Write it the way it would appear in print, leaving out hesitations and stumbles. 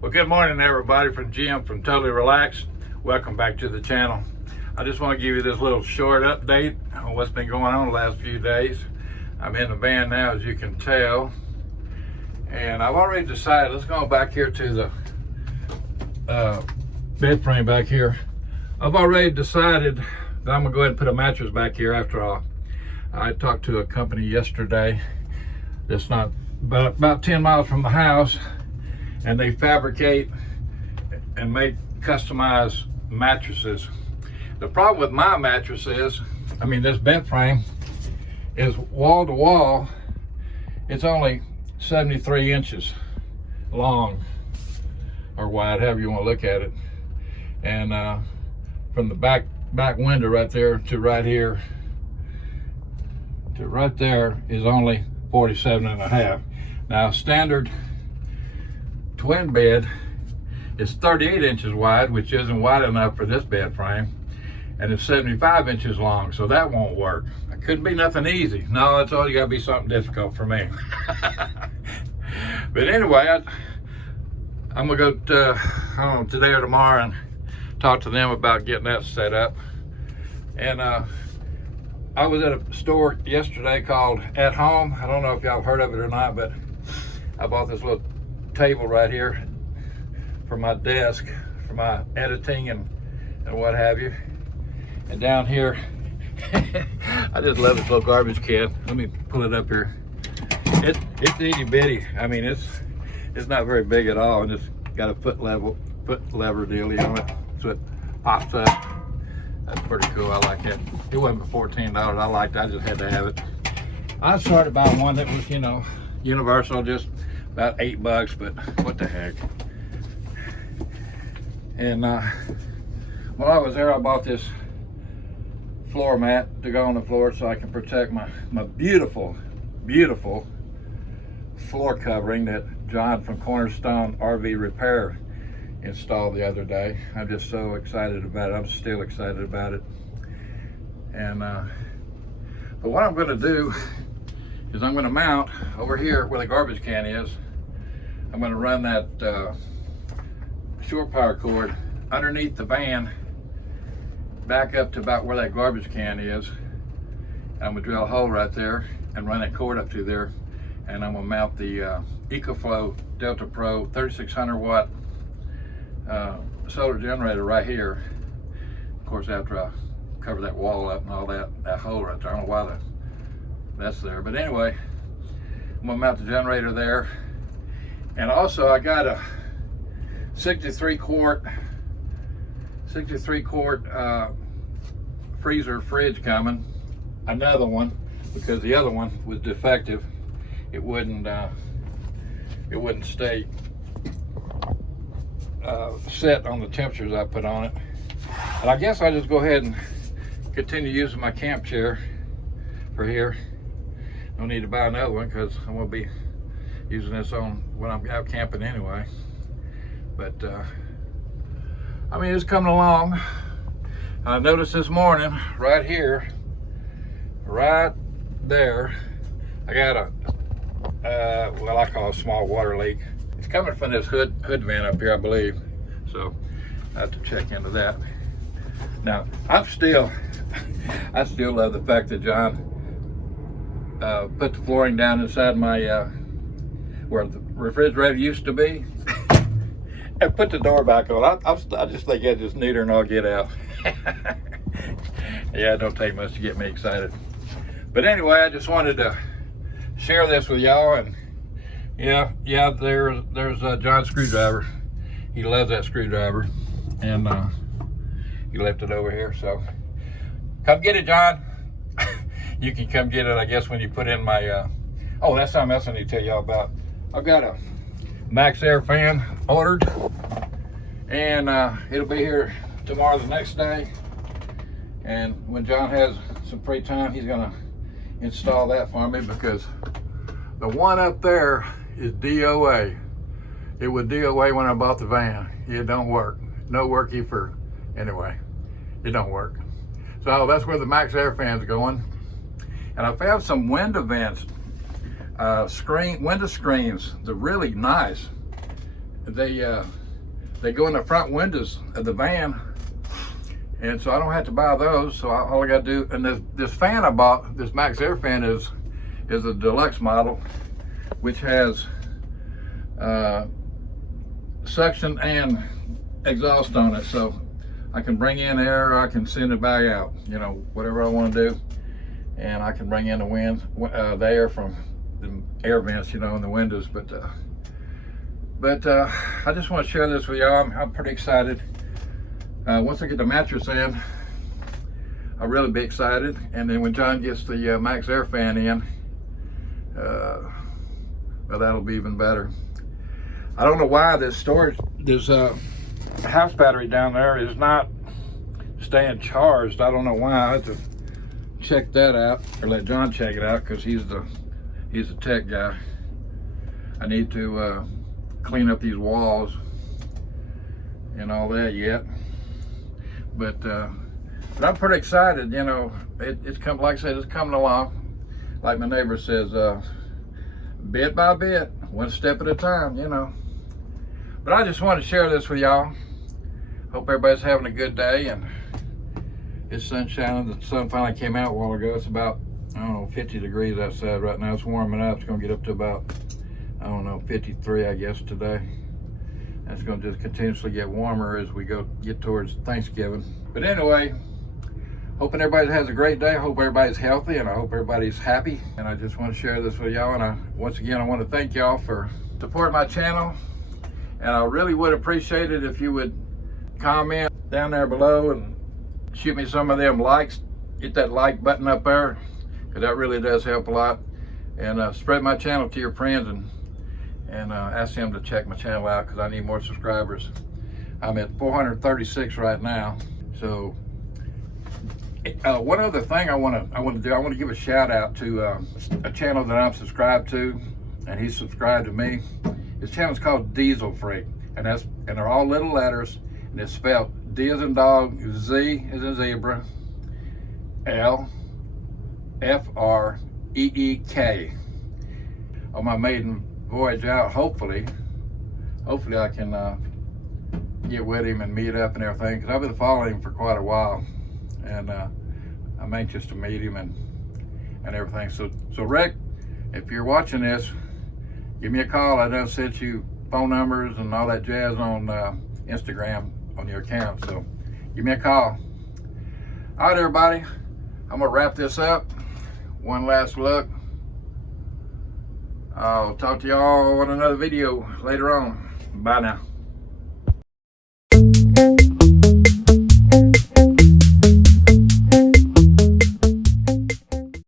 Well, good morning, everybody. From Jim from Totally Relaxed. Welcome back to the channel. I just want to give you this little short update on what's been going on the last few days. I'm in the van now, as you can tell, and I've already decided. Let's go back here to the bed frame back here. I've already decided that I'm gonna go ahead and put a mattress back here. After all, I talked to a company yesterday that's not about 10 miles from the house, and they fabricate and make customized mattresses. The problem with my mattress is, this bed frame is wall to wall. It's only 73 inches long or wide, however you want to look at it. And from the back window right there to right here to right there is only 47 and a half. Now, standard twin bed is 38 inches wide, which isn't wide enough for this bed frame, and it's 75 inches long, so that won't work. It couldn't be nothing easy. No, it's always got to be something difficult for me. But anyway, I'm gonna go to, I don't know, today or tomorrow and talk to them about getting that set up. And I was at a store yesterday called At Home. I don't know if y'all heard of it or not, but I bought this little table right here for my desk, for my editing and what have you. And down here, I just love this little garbage can. Let me pull it up here. It's itty bitty. It's not very big at all, and it's got a foot lever dealie on it, so it pops up. That's pretty cool. I like it. It wasn't for $14. I liked it. I just had to have it. I started buying one that was, universal, just about $8, but what the heck. And when I was there, I bought this floor mat to go on the floor so I can protect my beautiful floor covering that John from Cornerstone RV Repair installed the other day. I'm just so excited about it. I'm still excited about it. And but what I'm going to do is I'm going to mount over here where the garbage can is. I'm going to run that shore power cord underneath the van back up to about where that garbage can is. I'm going to drill a hole right there and run that cord up to there, and I'm going to mount the EcoFlow Delta Pro 3600 watt solar generator right here. Of course, after I cover that wall up and all that hole right there. I don't know why that's there, but anyway, I'm gonna mount the generator there. And also, I got a 63 quart fridge coming, another one, because the other one was defective. It wouldn't stay set on the temperatures I put on it. And I guess I'll just go ahead and continue using my camp chair for here. No need to buy another one because I'm going to be using this on when I'm out camping anyway. But it's coming along. I noticed this morning right here, right there, I got a what I call a small water leak. It's coming from this hood vent up here, I believe. So I have to check into that. Now, I still love the fact that John put the flooring down inside my where the refrigerator used to be and put the door back on. I just think it's just neater than all get out. Yeah, it don't take much to get me excited. But anyway, I just wanted to share this with y'all. And yeah, there's John's screwdriver. He loves that screwdriver, and he left it over here. So come get it, John. You can come get it, I guess, when you put in my oh, that's something else I need to tell y'all about. I've got a Max Air fan ordered, and it'll be here tomorrow, the next day. And when John has some free time, he's gonna install that for me, because the one up there is DOA. It was DOA when I bought the van. It don't work. No worky for, anyway, it don't work. So that's where the Max Air fan's going. And I found some window vents, window screens. They're really nice. they go in the front windows of the van, and so I don't have to buy those. So all I got to do, and this fan I bought, this Max Air fan, is a deluxe model, which has suction and exhaust on it, so I can bring in air, or I can send it back out, you know, whatever I want to do. And I can bring in the wind, the air from the air vents, you know, in the windows. But I just want to share this with y'all. I'm pretty excited. Once I get the mattress in, I'll really be excited. And then when John gets the Max Air fan in, well, that'll be even better. I don't know why this house battery down there is not staying charged. I don't know why. I have to check that out, or let John check it out, because he's the tech guy. I need to clean up these walls and all that yet, but I'm pretty excited. You know, it's come, like I said, it's coming along. Like my neighbor says, bit by bit, one step at a time, you know. But I just want to share this with y'all. Hope everybody's having a good day, and it's sunshine. The sun finally came out a while ago. It's about, I don't know, 50 degrees outside right now. It's warming up. It's going to get up to about, I don't know, 53, I guess, today. And it's going to just continuously get warmer as we get towards Thanksgiving. But anyway, hoping everybody has a great day. I hope everybody's healthy, and I hope everybody's happy. And I just want to share this with y'all. And once again, I want to thank y'all for supporting my channel. And I really would appreciate it if you would comment down there below and shoot me some of them likes. Hit that like button up there, because that really does help a lot. And spread my channel to your friends, and ask them to check my channel out, because I need more subscribers. I'm at 436 right now. So one other thing I want to do, I want to give a shout out to a channel that I'm subscribed to, and he's subscribed to me. His channel's called Diesel Freak, and they're all little letters, and it's spelled D as in dog, Z as in zebra, L, F, R, E, E, K. On my maiden voyage out, hopefully I can get with him and meet up and everything, because I've been following him for quite a while, and I'm anxious to meet him and everything. So Rick, if you're watching this, give me a call. I done sent you phone numbers and all that jazz on Instagram on your account, so give me a call. All right, everybody, I'm gonna wrap this up. One last look. I'll talk to y'all on another video later on. Bye now.